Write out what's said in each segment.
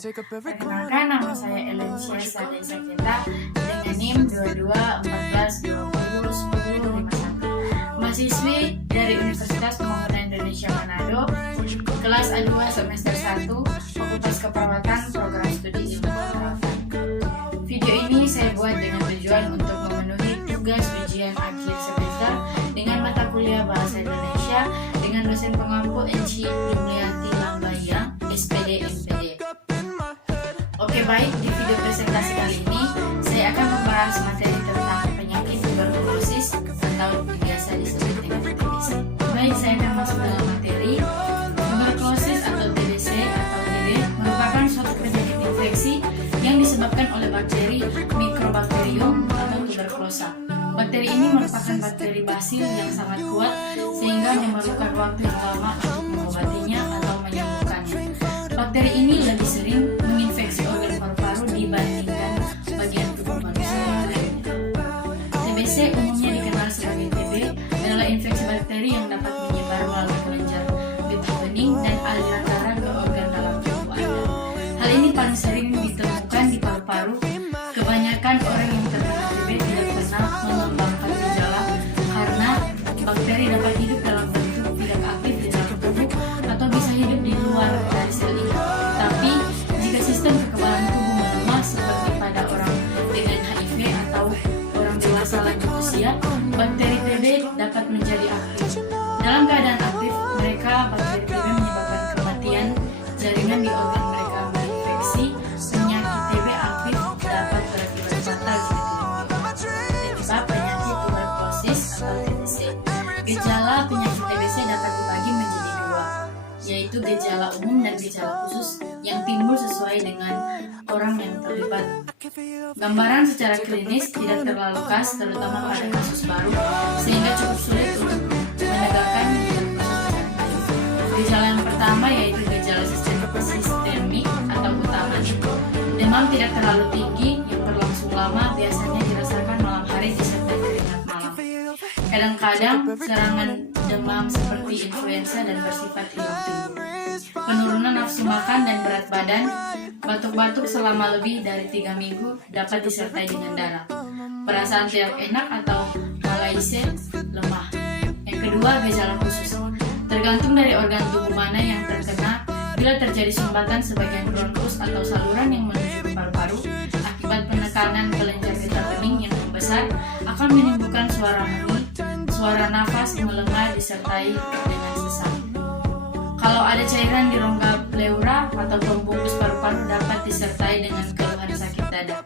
Perkenalkan, nama saya Elencia Sadai Saketa dengan NIM 2214201051. Mahasiswi dari Universitas Pembangunan Indonesia Manado, kelas A2 semester 1, Fakultas Keperawatan, Program Studi Ilmu Keperawatan. Video ini saya buat dengan tujuan untuk memenuhi tugas ujian akhir semester dengan mata kuliah Bahasa Indonesia dengan dosen pengampu Enci Dumlianti Lambayang, SPD MPD. Oke, baik, di video presentasi kali ini saya akan membahas materi tentang penyakit tuberkulosis atau biasa disebut dengan TBC. Baik, saya akan masuk dalam materi. Tuberkulosis atau TBC atau TB merupakan suatu penyakit infeksi yang disebabkan oleh bakteri Mycobacterium atau tuberkulosa. Bakteri ini merupakan bakteri basil yang sangat kuat sehingga memerlukan waktu yang lama untuk mengobatinya atau menyembuhkannya. Bakteri ini lebih sering menginfeksi organ paru-paru dibandingkan bagian tubuh manusia lainnya. TBC umumnya dikenal sebagai TB adalah infeksi bakteri yang dapat menyebar melalui kelenjar getah bening dan aliran darah ke organ dalam tubuh Anda. Hal ini paling sering ditemukan di paru-paru. Kebanyakan orang yang terkena TB tidak pernah mengembangkan gejala karena bakteri dapat hidup dalam bentuk tidak aktif di dalam tubuh atau bisa hidup di luar dari sel ini. Tapi jika sistem kekebalan tubuh melemah seperti pada orang dengan HIV atau orang dewasa lanjut usia, bakteri TB dapat menjadi aktif. Dalam keadaan aktif, bakteri TB menyebabkan kematian jaringan di organ mereka menginfeksi. Penyakit TB aktif dapat berakibat fatal jika tidak penyakit tuberkulosis atau TBC. Gejala penyakit TBC dapat dibagi menjadi dua, yaitu gejala umum dan gejala khusus yang timbul sesuai dengan orang yang terlibat. Gambaran secara klinis tidak terlalu khas, terutama pada kasus baru, sehingga cukup sulit untuk menegakkan gejala yang pertama, yaitu gejala sistemik atau utama. Demam tidak terlalu tinggi yang berlangsung lama, biasanya dirasakan malam hari disertai keringat malam. Kadang-kadang serangan demam seperti influenza dan bersifat hilang timbul. Penurunan nafsu makan dan berat badan, batuk-batuk selama lebih dari 3 minggu dapat disertai dengan darah. Perasaan tidak enak atau malaise, lemah. Yang kedua, gejala khusus. Tergantung dari organ tubuh mana yang terkena, bila terjadi sumbatan sebagian bronkus atau saluran yang menuju ke paru-paru akibat penekanan kelenjar getah bening yang membesar, akan menimbulkan suara heni, suara nafas melemah disertai dengan sesak. Kalau ada cairan di rongga pleura atau pembungkus paru-paru, dapat disertai dengan keluhan sakit dada.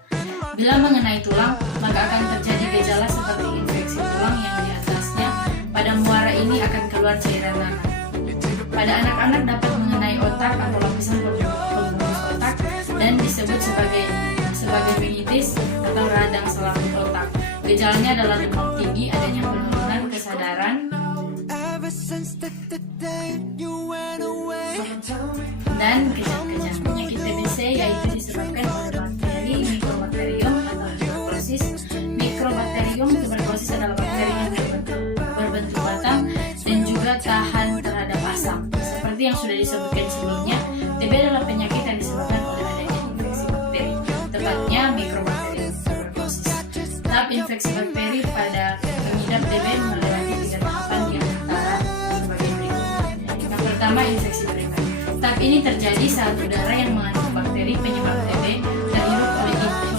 Bila mengenai tulang, maka akan terjadi gejala seperti infeksi tulang yang di atasnya. Pada muara ini akan keluar cairan nanah. Pada anak-anak dapat mengenai otak atau lapisan pembungkus otak dan disebut sebagai meningitis atau radang selaput otak. Gejalanya adalah demam tinggi, adanya penurunan kesadaran, dan kejang-kejang. Penyakit TBC yaitu disebabkan oleh bakteri Mycobacterium atau tuberkulosis. Mycobacterium tuberkulosis adalah bakteri yang berbentuk batang dan juga tahan terhadap asam. Seperti yang sudah disebutkan sebelumnya, TB adalah penyakit yang disebabkan oleh adanya infeksi bakteri, tepatnya Mycobacterium tuberkulosis. Tahap infeksi bakteri pada pengidap TB melewati 3 tahapan di antara sebagai berikut. Yang pertama, infeksi primer. Tahap ini terjadi saat udara yang mengandung bakteri penyebab TB terhirup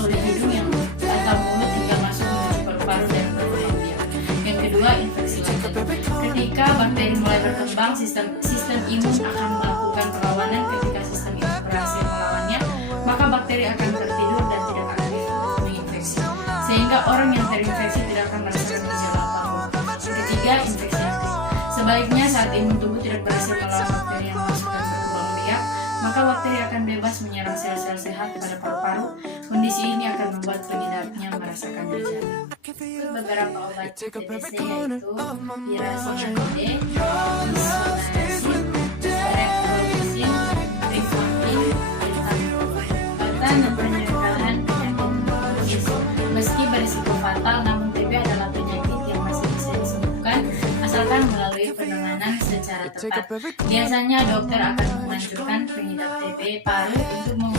oleh hidung yang atau mulut hingga masuk menuju paru-paru dan bronkial. Yang kedua, infeksi laten. Ketika bakteri mulai berkembang, sistem imun akan melakukan perlawanan. Ketika sistem imun berhasil melawannya, maka bakteri akan tertidur dan tidak aktif menginfeksi, sehingga orang yang terinfeksi tidak akan merasakan gejala apapun. Ketiga, infeksi aktif. Sebaliknya, saat imun tubuh tidak berhasil melawan bakteri yang masuk dan berkembang biak, maka bakteri akan bebas menyerang sel-sel sehat pada paru-paru. Kondisi ini akan membuat pengidapnya merasakan gejala. Beberapa obat TBC yaitu piracetamide, isoniazid, erythromycin, rifampin, obat-obatan dan pencegahan penyakit tuberkulosis. Meski berisiko fatal, namun TB adalah penyakit yang masih bisa disembuhkan asalkan melalui penanganan secara tepat. Biasanya dokter akan menganjurkan pengidap TB paru untuk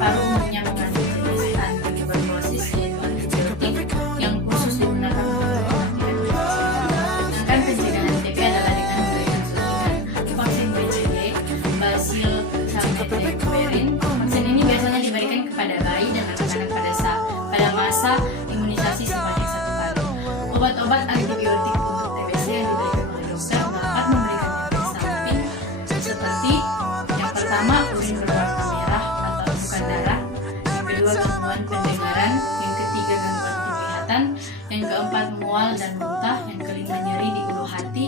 paru umumnya mengandung jenis antituberkulosis yaitu antibiotik yang khusus digunakan untuk mematikan. Sedangkan pencegahan TB adalah dengan memberikan suntikan vaksin BCG, Basil Salmonella. Vaksin ini biasanya diberikan kepada bayi dan anak-anak pada masa imunisasi sebanyak 1 kali. Obat-obat antibiotik untuk TBC yang diberikan oleh dokter dapat memberikan efek samping seperti yang pertama urin berwarna merah atau bukan darah, yang kedua gangguan pendengaran, yang ketiga gangguan penglihatan, yang keempat mual dan muntah, yang kelima nyeri di ulu hati,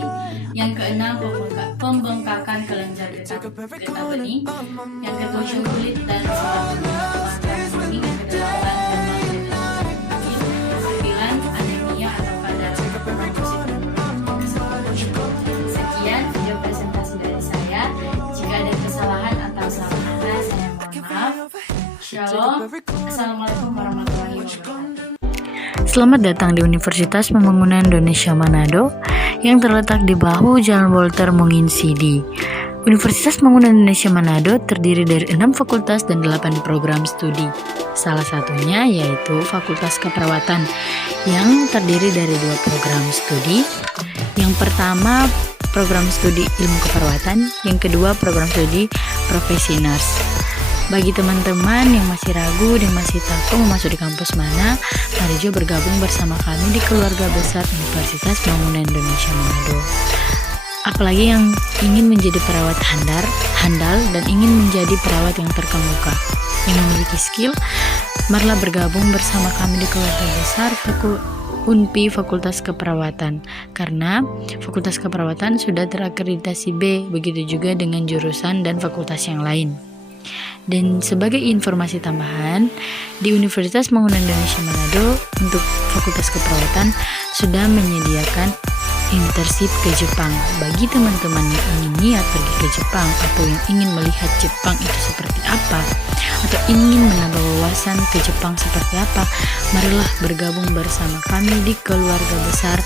yang keenam pembengkakan kelenjar getah bening, yang ketujuh kulit dan saraf warna kuning, yang kedelapan demam dengan tinggi, yang sembilan anemia atau kadar trombosit menurun, Sekian video presentasi dari saya. Jika ada kesalahan atau salah kata, saya mohon maaf. Shalom. Assalamualaikum warahmatullahi wabarakatuh. Selamat datang di Universitas Pembangunan Indonesia Manado yang terletak di bahu Jalan Walter Mungin Sidi. Universitas Pembangunan Indonesia Manado terdiri dari 6 fakultas dan 8 program studi. Salah satunya yaitu Fakultas Keperawatan yang terdiri dari 2 program studi. Yang pertama program studi ilmu keperawatan, yang kedua program studi profesi nurse. Bagi teman-teman yang masih ragu dan masih takut mau masuk di kampus mana, mari juga bergabung bersama kami di keluarga besar Universitas Pembangunan Indonesia Manado. Apalagi yang ingin menjadi perawat handal dan ingin menjadi perawat yang terkemuka, yang memiliki skill, marilah bergabung bersama kami di keluarga besar UNPI Fakultas Keperawatan, karena Fakultas Keperawatan sudah terakreditasi B, begitu juga dengan jurusan dan fakultas yang lain. Dan sebagai informasi tambahan, di Universitas Pembangunan Indonesia Manado untuk Fakultas Keperawatan sudah menyediakan internship ke Jepang. Bagi teman-teman yang ingin niat pergi ke Jepang atau yang ingin melihat Jepang itu seperti apa, atau ingin menambah wawasan ke Jepang seperti apa, marilah bergabung bersama kami di keluarga besar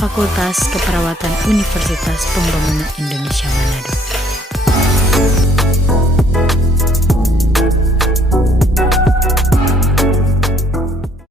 Fakultas Keperawatan Universitas Pembangunan Indonesia Manado.